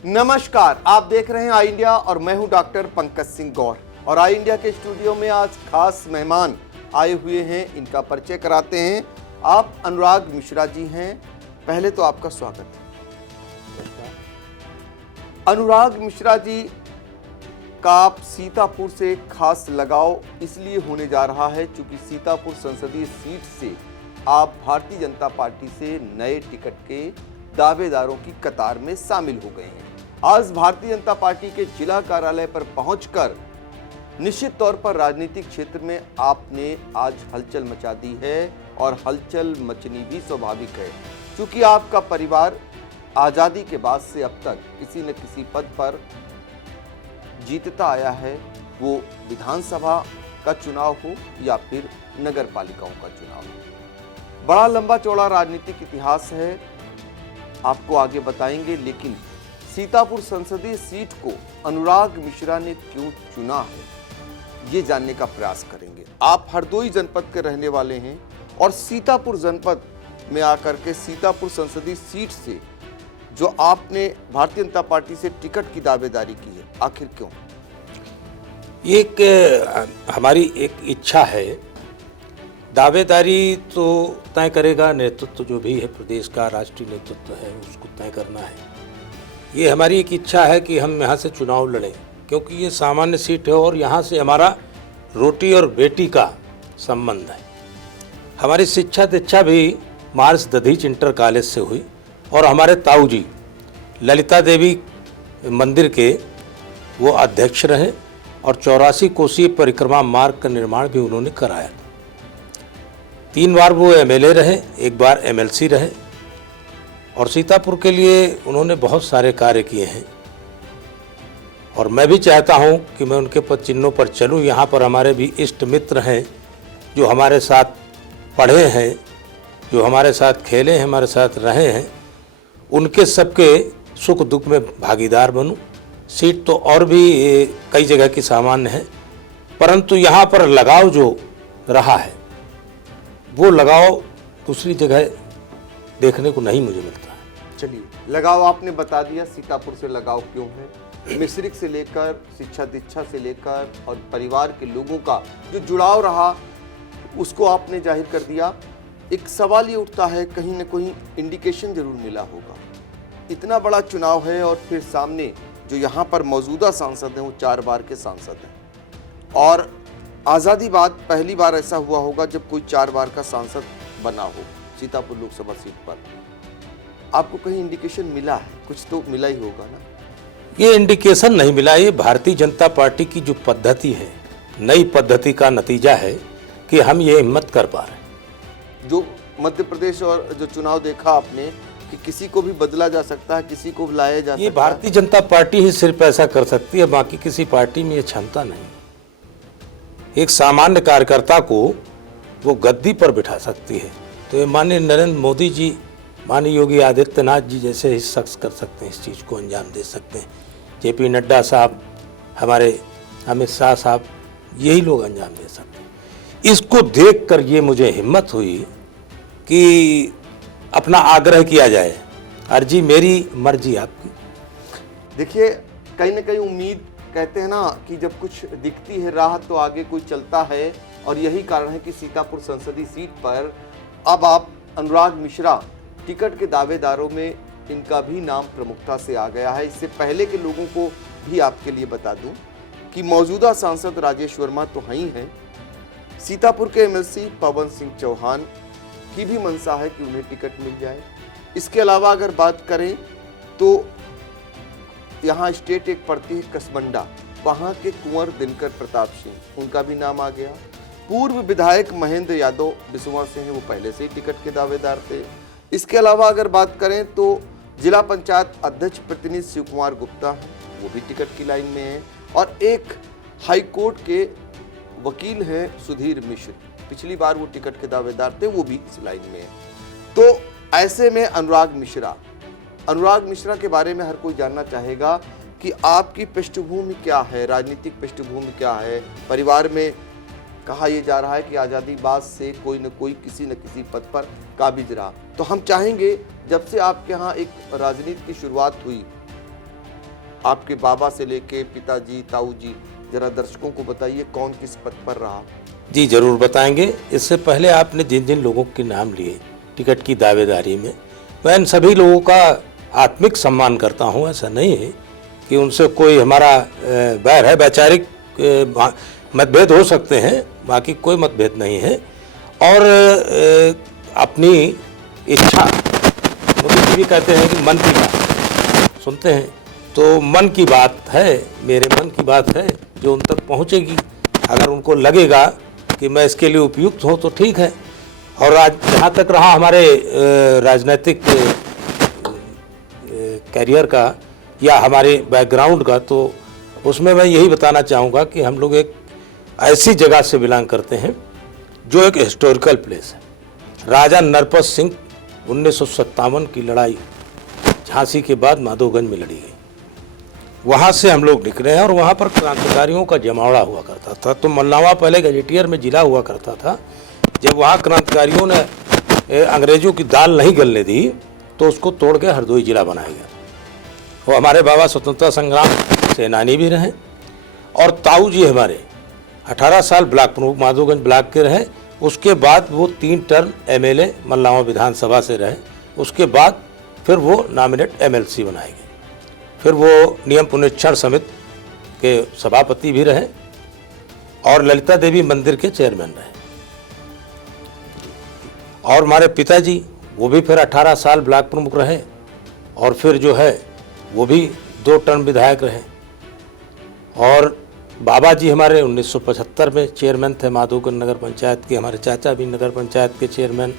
नमस्कार, आप देख रहे हैं आई इंडिया और मैं हूं डॉक्टर पंकज सिंह गौर। और आई इंडिया के स्टूडियो में आज खास मेहमान आए हुए हैं, इनका परिचय कराते हैं। आप अनुराग मिश्रा जी हैं, पहले तो आपका स्वागत है। अनुराग मिश्रा जी का आप सीतापुर से खास लगाव इसलिए होने जा रहा है क्योंकि सीतापुर संसदीय सीट से आप भारतीय जनता पार्टी से नए टिकट के दावेदारों की कतार में शामिल हो गए हैं। आज भारतीय जनता पार्टी के जिला कार्यालय पर पहुंचकर निश्चित तौर पर राजनीतिक क्षेत्र में आपने आज हलचल मचा दी है और हलचल मचनी भी स्वाभाविक है क्योंकि आपका परिवार आजादी के बाद से अब तक किसी न किसी पद पर जीतता आया है, वो विधानसभा का चुनाव हो या फिर नगर पालिकाओं का चुनाव हो। बड़ा लंबा चौड़ा राजनीतिक इतिहास है, आपको आगे बताएंगे, लेकिन सीतापुर संसदीय सीट को अनुराग मिश्रा ने क्यों चुना है ये जानने का प्रयास करेंगे। आप हरदोई जनपद के रहने वाले हैं और सीतापुर जनपद में आकर के सीतापुर संसदीय सीट से जो आपने भारतीय जनता पार्टी से टिकट की दावेदारी की है, आखिर क्यों? हमारी एक इच्छा है। दावेदारी तो तय करेगा नेतृत्व, जो भी है प्रदेश का राष्ट्रीय नेतृत्व है उसको तय करना है। ये हमारी एक इच्छा है कि हम यहाँ से चुनाव लड़ें क्योंकि ये सामान्य सीट है और यहाँ से हमारा रोटी और बेटी का संबंध है। हमारी शिक्षा दीक्षा भी मार्स दधीच इंटर कॉलेज से हुई और हमारे ताऊ जी ललिता देवी मंदिर के वो अध्यक्ष रहे और 84 कोसीय परिक्रमा मार्ग का निर्माण भी उन्होंने कराया। 3 बार वो एमएलए रहे, 1 बार एमएलसी रहे और सीतापुर के लिए उन्होंने बहुत सारे कार्य किए हैं और मैं भी चाहता हूं कि मैं उनके पद चिन्हों पर चलूं। यहाँ पर हमारे भी इष्ट मित्र हैं जो हमारे साथ पढ़े हैं, जो हमारे साथ खेले हैं, हमारे साथ रहे हैं, उनके सबके सुख दुख में भागीदार बनूं। सीट तो और भी कई जगह की सामान्य है, परंतु यहाँ पर लगाव जो रहा है वो लगाव दूसरी जगह देखने को नहीं मुझे मिलता है। चलिए, लगाव आपने बता दिया, सीतापुर से लगाव क्यों है, मिश्रिक से लेकर शिक्षा दीक्षा से लेकर और परिवार के लोगों का जो जुड़ाव रहा उसको आपने जाहिर कर दिया। एक सवाल ये उठता है, कहीं ना कहीं इंडिकेशन जरूर मिला होगा। इतना बड़ा चुनाव है और फिर सामने जो यहाँ पर मौजूदा सांसद हैं वो 4 बार के सांसद हैं और आज़ादी बाद पहली बार ऐसा हुआ होगा जब कोई 4 बार का सांसद बना हो सीतापुर लोकसभा सीट पर। आपको कहीं इंडिकेशन मिला है? कुछ तो मिला ही होगा ना। ये इंडिकेशन नहीं मिला, ये भारतीय जनता पार्टी की जो पद्धति है, नई पद्धति का नतीजा है कि हम ये हिम्मत कर पा रहे हैं। जो मध्य प्रदेश और जो चुनाव देखा आपने कि किसी को भी बदला जा सकता है, किसी को लाया जा सकता है, ये भारतीय जनता पार्टी ही सिर्फ ऐसा कर सकती है, बाकी किसी पार्टी में ये क्षमता नहीं। एक सामान्य कार्यकर्ता को वो गद्दी पर बिठा सकती है, तो ये माननीय नरेंद्र मोदी जी, माननीय योगी आदित्यनाथ जी जैसे ही शख्स कर सकते हैं, इस चीज़ को अंजाम दे सकते हैं। जेपी नड्डा साहब, हमारे अमित शाह साहब, यही लोग अंजाम दे सकते हैं। इसको देखकर ये मुझे हिम्मत हुई कि अपना आग्रह किया जाए। अर्जी मेरी, मर्जी आपकी। देखिए, कहीं ना कहीं उम्मीद, कहते हैं ना कि जब कुछ दिखती है राह तो आगे कोई चलता है, और यही कारण है कि सीतापुर संसदीय सीट पर अब आप अनुराग मिश्रा टिकट के दावेदारों में इनका भी नाम प्रमुखता से आ गया है। इससे पहले के लोगों को भी आपके लिए बता दूं कि मौजूदा सांसद राजेश वर्मा तो ही हैं, सीतापुर के एमएलसी पवन सिंह चौहान की भी मंशा है कि उन्हें टिकट मिल जाए। इसके अलावा अगर बात करें तो यहाँ स्टेट एक पड़ती है कसमंडा, वहाँ के कुंवर दिनकर प्रताप सिंह, उनका भी नाम आ गया। पूर्व विधायक महेंद्र यादव बिसुआ से हैं, वो पहले से ही टिकट के दावेदार थे। इसके अलावा अगर बात करें तो जिला पंचायत अध्यक्ष प्रतिनिधि शिव कुमार गुप्ता हैं, वो भी टिकट की लाइन में हैं। और एक हाईकोर्ट के वकील हैं सुधीर मिश्र, पिछली बार वो टिकट के दावेदार थे, वो भी इस लाइन में हैं। तो ऐसे में अनुराग मिश्रा के बारे में हर कोई जानना चाहेगा कि आपकी पृष्ठभूमि क्या है, राजनीतिक पृष्ठभूमि क्या है। परिवार में कहा यह जा रहा है कि आज़ादी बाद से कोई न कोई किसी न किसी पद पर काबिज रहा। तो हम चाहेंगे जब से आपके यहाँ एक राजनीति की शुरुआत हुई आपके बाबा से लेके पिताजी, ताऊ जी, जरा दर्शकों को बताइए कौन किस पद पर रहा। जी जरूर बताएंगे। इससे पहले आपने जिन जिन लोगों के नाम लिए टिकट की दावेदारी में, मैं इन सभी लोगों का आत्मिक सम्मान करता हूं। ऐसा नहीं है कि उनसे कोई हमारा बैर है। वैचारिक मतभेद हो सकते हैं, बाकी कोई मतभेद नहीं है। और अपनी इच्छा, मोदी जी भी कहते हैं कि मन की बात सुनते हैं, तो मन की बात है, मेरे मन की बात है जो उन तक पहुंचेगी। अगर उनको लगेगा कि मैं इसके लिए उपयुक्त हूं तो ठीक है। और आज जहाँ तक रहा हमारे राजनीतिक कैरियर का या हमारे बैकग्राउंड का, तो उसमें मैं यही बताना चाहूँगा कि हम लोग एक ऐसी जगह से बिलोंग करते हैं जो एक हिस्टोरिकल प्लेस है। राजा नरपत सिंह 1957 की लड़ाई झांसी के बाद माधोगंज में लड़ी गई, वहाँ से हम लोग निकले हैं। और वहाँ पर क्रांतिकारियों का जमावड़ा हुआ करता था। तो मल्लावा पहले गजेटियर में जिला हुआ करता था। जब वहाँ क्रांतिकारियों ने अंग्रेजों की दाल नहीं गलने दी तो उसको तोड़ के हरदोई जिला बनाया गया। वो हमारे बाबा स्वतंत्रता संग्राम सेनानी भी रहे। और ताऊ जी हमारे 18 साल ब्लॉक प्रमुख माधोगंज ब्लॉक के रहे। उसके बाद वो 3 टर्म एमएलए मल्लावा विधानसभा से रहे। उसके बाद फिर वो नॉमिनेट एमएलसी बनाए गए। फिर वो नियम पुनरीक्षण समिति के सभापति भी रहे और ललिता देवी मंदिर के चेयरमैन रहे। और हमारे पिताजी वो भी फिर 18 साल ब्लॉक प्रमुख रहे और फिर जो है वो भी 2 टर्म विधायक रहे। और बाबा जी हमारे 1975 में चेयरमैन थे माधोगंज नगर पंचायत के। हमारे चाचा भी नगर पंचायत के चेयरमैन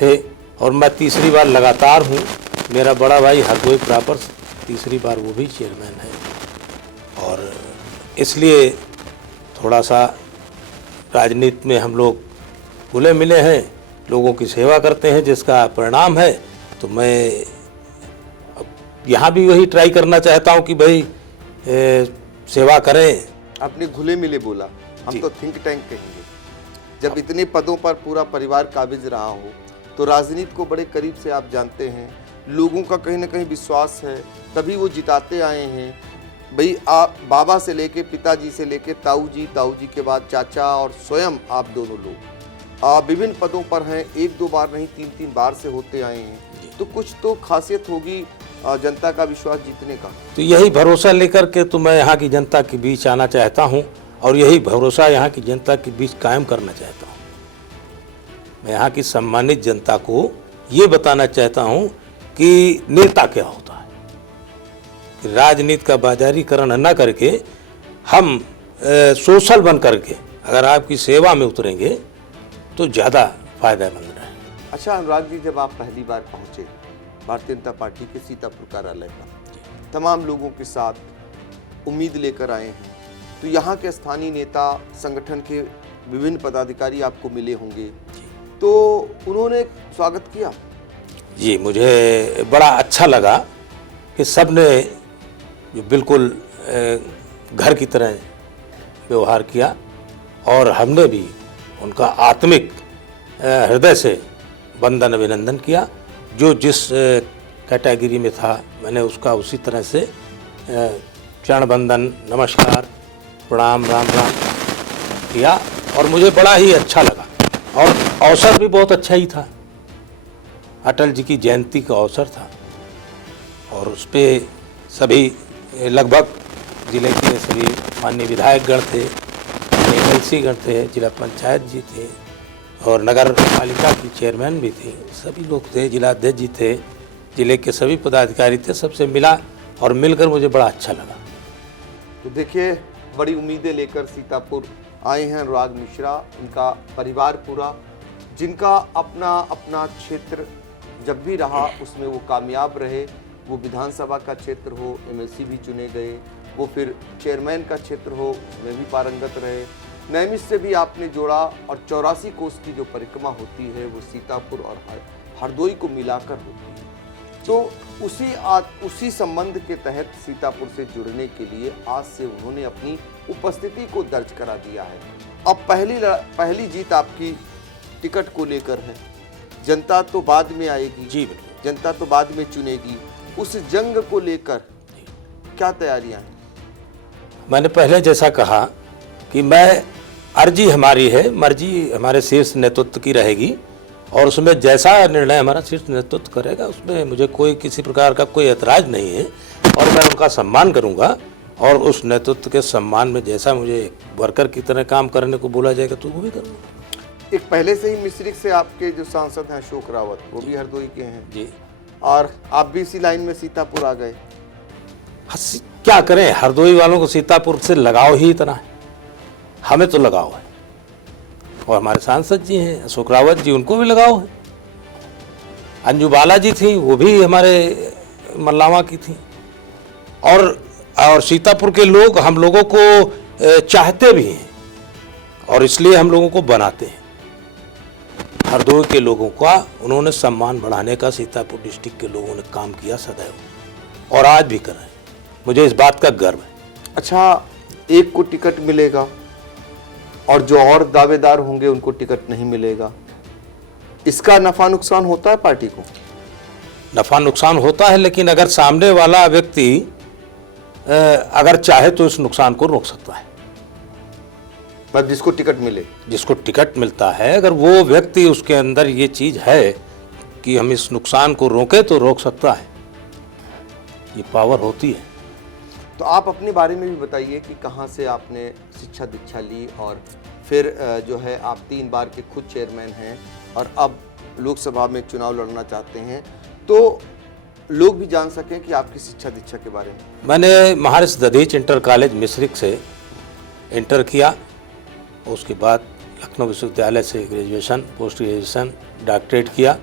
थे। और मैं तीसरी बार लगातार हूँ। मेरा बड़ा भाई हरदोई प्रॉपर तीसरी बार वो भी चेयरमैन है। और इसलिए थोड़ा सा राजनीति में हम लोग घुले मिले हैं, लोगों की सेवा करते हैं, जिसका परिणाम है। तो मैं यहाँ भी वही ट्राई करना चाहता हूँ कि भाई सेवा करें। आपने घुले मिले बोला, हम तो थिंक टैंक कहेंगे। जब इतने पदों पर पूरा परिवार काबिज रहा हो तो राजनीति को बड़े करीब से आप जानते हैं, लोगों का कहीं ना कहीं विश्वास है, तभी वो जिताते आए हैं। भाई आप बाबा से लेके पिताजी से लेके ताऊ जी के बाद चाचा और स्वयं आप दोनों लोग विभिन्न पदों पर हैं। 1-2 बार नहीं 3-3 बार से होते आए हैं, तो कुछ तो खासियत होगी जनता का विश्वास जीतने का। तो यही भरोसा लेकर के तो मैं यहाँ की जनता के बीच आना चाहता हूँ और यही भरोसा यहाँ की जनता के बीच कायम करना चाहता हूँ। मैं यहाँ की सम्मानित जनता को ये बताना चाहता हूँ कि नेता क्या होता है, कि राजनीति का बाजारीकरण न करके हम सोशल बन करके अगर आपकी सेवा में उतरेंगे तो ज़्यादा फायदेमंद रहे। अच्छा अनुराग जी, जब आप पहली बार पहुँचे भारतीय जनता पार्टी के सीतापुर कार्यालय पर, तमाम लोगों के साथ उम्मीद लेकर आए हैं, तो यहाँ के स्थानीय नेता, संगठन के विभिन्न पदाधिकारी आपको मिले होंगे, तो उन्होंने स्वागत किया? जी, मुझे बड़ा अच्छा लगा कि सब ने जो बिल्कुल घर की तरह व्यवहार किया और हमने भी उनका आत्मिक हृदय से वंदन अभिनंदन किया। जो जिस कैटेगरी में था मैंने उसका उसी तरह से चरण वंदन, नमस्कार, प्रणाम, राम राम किया और मुझे बड़ा ही अच्छा लगा। और अवसर भी बहुत अच्छा ही था, अटल जी की जयंती का अवसर था और उस पर सभी लगभग ज़िले के सभी माननीय विधायकगण थे, एमएलसी गण थे, जिला पंचायत जी थे और नगर पालिका की चेयरमैन भी थी, सभी लोग थे, जिला अध्यक्ष जी थे, जिले के सभी पदाधिकारी थे। सबसे मिला और मिलकर मुझे बड़ा अच्छा लगा। तो देखिए, बड़ी उम्मीदें लेकर सीतापुर आए हैं अनुराग मिश्रा, उनका परिवार पूरा, जिनका अपना अपना क्षेत्र जब भी रहा उसमें वो कामयाब रहे। वो विधानसभा का क्षेत्र हो, एमएलसी भी चुने गए, वो फिर चेयरमैन का क्षेत्र हो, उसमें भी पारंगत रहे। नैमिष से भी आपने जोड़ा और 84 कोस की जो परिक्रमा होती है वो सीतापुर और हरदोई को मिलाकर होती है। तो उसी संबंध के तहत सीतापुर से जुड़ने के लिए आज से उन्होंने अपनी उपस्थिति को दर्ज करा दिया है। अब पहली जीत आपकी टिकट को लेकर है। जनता तो बाद में आएगी, जी बिल्कुल, जनता तो बाद में चुनेगी। उस जंग को लेकर क्या तैयारियां हैं? मैंने पहले जैसा कहा कि अर्जी हमारी है, मर्जी हमारे शीर्ष नेतृत्व की रहेगी और उसमें जैसा निर्णय हमारा शीर्ष नेतृत्व करेगा उसमें मुझे कोई किसी प्रकार का कोई ऐतराज़ नहीं है और मैं उनका सम्मान करूंगा और उस नेतृत्व के सम्मान में जैसा मुझे वर्कर की तरह काम करने को बोला जाएगा तो वो भी करूँगा। एक पहले से ही मिश्रिख से आपके जो सांसद हैं अशोक रावत, वो भी हरदोई के हैं जी, और आप भी इसी लाइन में सीतापुर आ गए। क्या करें, हरदोई वालों को सीतापुर से लगाव ही इतना है, हमें तो लगाव है और हमारे सांसद जी हैं अशोक रावत जी, उनको भी लगाव है। अंजू बाला जी थी, वो भी हमारे मल्लावा की थी और सीतापुर के लोग हम लोगों को चाहते भी हैं और इसलिए हम लोगों को बनाते हैं। हरदोई के लोगों का उन्होंने सम्मान बढ़ाने का सीतापुर डिस्ट्रिक्ट के लोगों ने काम किया सदैव और आज भी कर रहे हैं, मुझे इस बात का गर्व है। अच्छा, एक को टिकट मिलेगा और जो और दावेदार होंगे उनको टिकट नहीं मिलेगा, इसका नफा नुकसान होता है पार्टी को? नफा नुकसान होता है, लेकिन अगर सामने वाला व्यक्ति अगर चाहे तो इस नुकसान को रोक सकता है। मतलब जिसको टिकट मिले, जिसको टिकट मिलता है, अगर वो व्यक्ति उसके अंदर ये चीज है कि हम इस नुकसान को रोकें तो रोक सकता है, ये पावर होती है। तो आप अपने बारे में भी बताइए कि कहाँ से आपने शिक्षा दीक्षा ली और फिर जो है आप 3 बार के खुद चेयरमैन हैं और अब लोकसभा में चुनाव लड़ना चाहते हैं, तो लोग भी जान सकें कि आपकी शिक्षा दीक्षा के बारे में। मैंने महर्षि दधीच इंटर कॉलेज मिश्रिख से इंटर किया, उसके बाद लखनऊ विश्वविद्यालय से ग्रेजुएशन, पोस्ट ग्रेजुएशन, डॉक्टरेट किया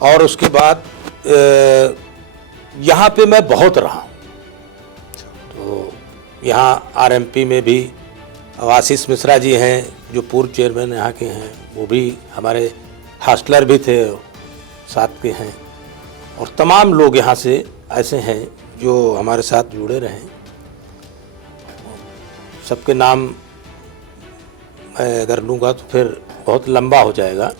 और उसके बाद यहाँ पे मैं बहुत रहा हूँ। तो यहाँ आरएमपी में भी आशीष मिश्रा जी हैं जो पूर्व चेयरमैन यहाँ के हैं, वो भी हमारे हॉस्टलर भी थे, साथ के हैं और तमाम लोग यहाँ से ऐसे हैं जो हमारे साथ जुड़े रहे। सबके नाम मैं अगर लूँगा तो फिर बहुत लंबा हो जाएगा।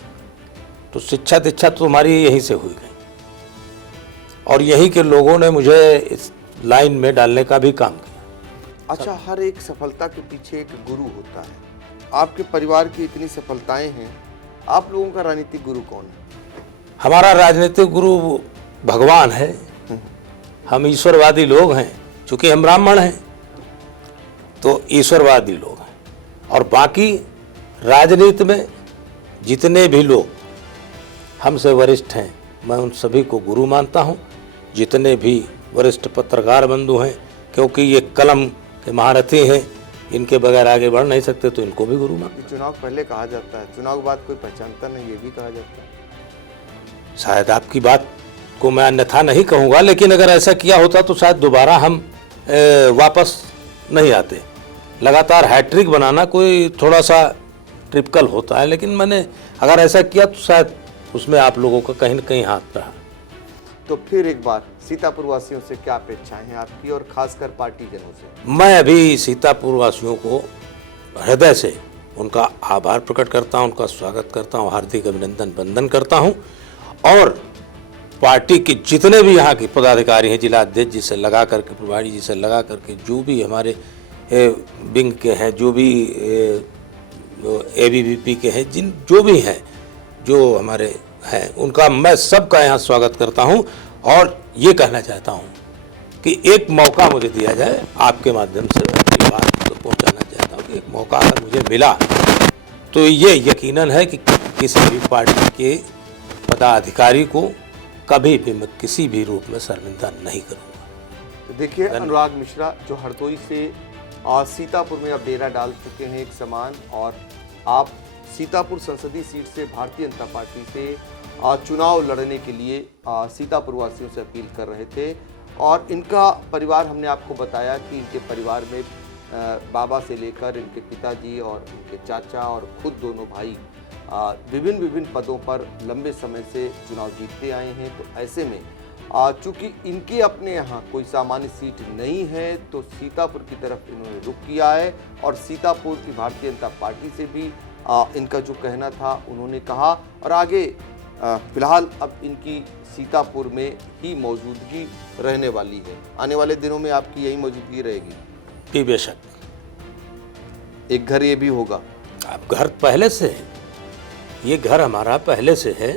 तो शिक्षा दीक्षा तो हमारी यहीं से हुई गई और यहीं के लोगों ने मुझे इस लाइन में डालने का भी काम किया। अच्छा, हर एक सफलता के पीछे एक गुरु होता है। आपके परिवार की इतनी सफलताएं हैं, आप लोगों का राजनीतिक गुरु कौन है? हमारा राजनीतिक गुरु भगवान है। हम ईश्वरवादी लोग हैं, चूँकि हम ब्राह्मण हैं तो ईश्वरवादी लोग हैं और बाकी राजनीति में जितने भी लोग हमसे वरिष्ठ हैं मैं उन सभी को गुरु मानता हूं। जितने भी वरिष्ठ पत्रकार बंधु हैं, क्योंकि ये कलम के महारथी हैं, इनके बगैर आगे बढ़ नहीं सकते, तो इनको भी गुरु मानता हूं। चुनाव पहले कहा जाता है, चुनाव के बाद कोई पहचानता नहीं, ये भी कहा जाता है। शायद आपकी बात को मैं अन्यथा नहीं कहूँगा, लेकिन अगर ऐसा किया होता तो शायद दोबारा हम वापस नहीं आते। लगातार हैट्रिक बनाना कोई थोड़ा सा ट्रिपिकल होता है, लेकिन मैंने अगर ऐसा किया तो शायद उसमें आप लोगों का कहीं न कहीं हाथ रहा। तो फिर एक बार सीतापुर वासियों से क्या अपेक्षाएं हैं आपकी और खासकर पार्टी जनों से? मैं अभी सीतापुर वासियों को हृदय से उनका आभार प्रकट करता हूं, उनका स्वागत करता हूं, हार्दिक अभिनंदन वंदन करता हूं और पार्टी के जितने भी यहाँ के पदाधिकारी हैं, जिला अध्यक्ष जी से लगा करके, प्रभारी जी से लगा करके, जो भी हमारे विंग के हैं, जो भी एबीवीपी के हैं, जो भी हैं, जो हमारे हैं, उनका मैं सबका यहाँ स्वागत करता हूँ और ये कहना चाहता हूँ कि एक मौका मुझे दिया जाए, आपके माध्यम से अपनी बात को पहुँचाना चाहता हूँ कि एक मौका अगर मुझे मिला तो ये यकीनन है कि किसी भी पार्टी के पदाधिकारी को कभी भी मैं किसी भी रूप में शर्मिंदा नहीं करूँगा। तो देखिए, अनुराग मिश्रा जो हरदोई से सीतापुर में अब डेरा डाल चुके हैं एक समान, और आप सीतापुर संसदीय सीट से भारतीय जनता पार्टी से चुनाव लड़ने के लिए सीतापुर वासियों से अपील कर रहे थे। और इनका परिवार, हमने आपको बताया कि इनके परिवार में बाबा से लेकर इनके पिताजी और इनके चाचा और खुद दोनों भाई विभिन्न पदों पर लंबे समय से चुनाव जीतते आए हैं। तो ऐसे में चूँकि इनके अपने यहाँ कोई सामान्य सीट नहीं है, तो सीतापुर की तरफ इन्होंने रुख किया है और सीतापुर की भारतीय जनता पार्टी से भी इनका जो कहना था उन्होंने कहा और आगे फिलहाल अब इनकी सीतापुर में ही मौजूदगी रहने वाली है। आने वाले दिनों में आपकी यही मौजूदगी रहेगी? कि बेशक। एक घर ये भी होगा? अब घर पहले से है, ये घर हमारा पहले से है।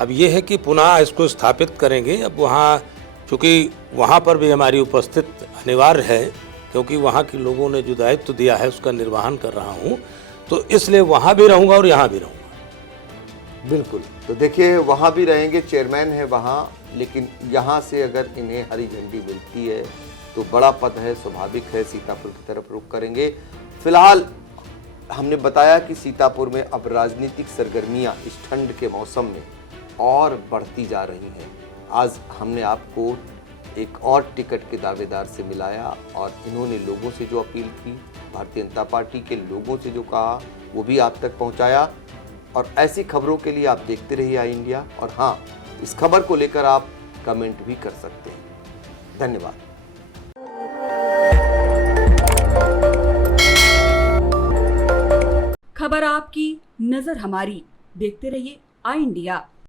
अब ये है कि पुनः इसको स्थापित करेंगे। अब वहाँ चूँकि वहाँ पर भी हमारी उपस्थित अनिवार्य है, क्योंकि वहाँ के लोगों ने जो दायित्व दिया है उसका निर्वहन कर रहा हूँ, तो इसलिए वहाँ भी रहूँगा और यहाँ भी रहूँगा। बिल्कुल। तो देखिए, वहाँ भी रहेंगे, चेयरमैन है वहाँ, लेकिन यहाँ से अगर इन्हें हरी झंडी मिलती है तो बड़ा पद है, स्वाभाविक है, सीतापुर की तरफ रुख करेंगे। फिलहाल हमने बताया कि सीतापुर में अब राजनीतिक सरगर्मियाँ इस ठंड के मौसम में और बढ़ती जा रही हैं। आज हमने आपको एक और टिकट के दावेदार से मिलाया और इन्होंने लोगों से जो अपील की, भारतीय जनता पार्टी के लोगों से जो कहा, वो भी आप तक पहुंचाया। और ऐसी खबरों के लिए आप देखते रहिए आई इंडिया। और हाँ, इस खबर को लेकर आप कमेंट भी कर सकते हैं। धन्यवाद। खबर आपकी, नजर हमारी। देखते रहिए आई इंडिया।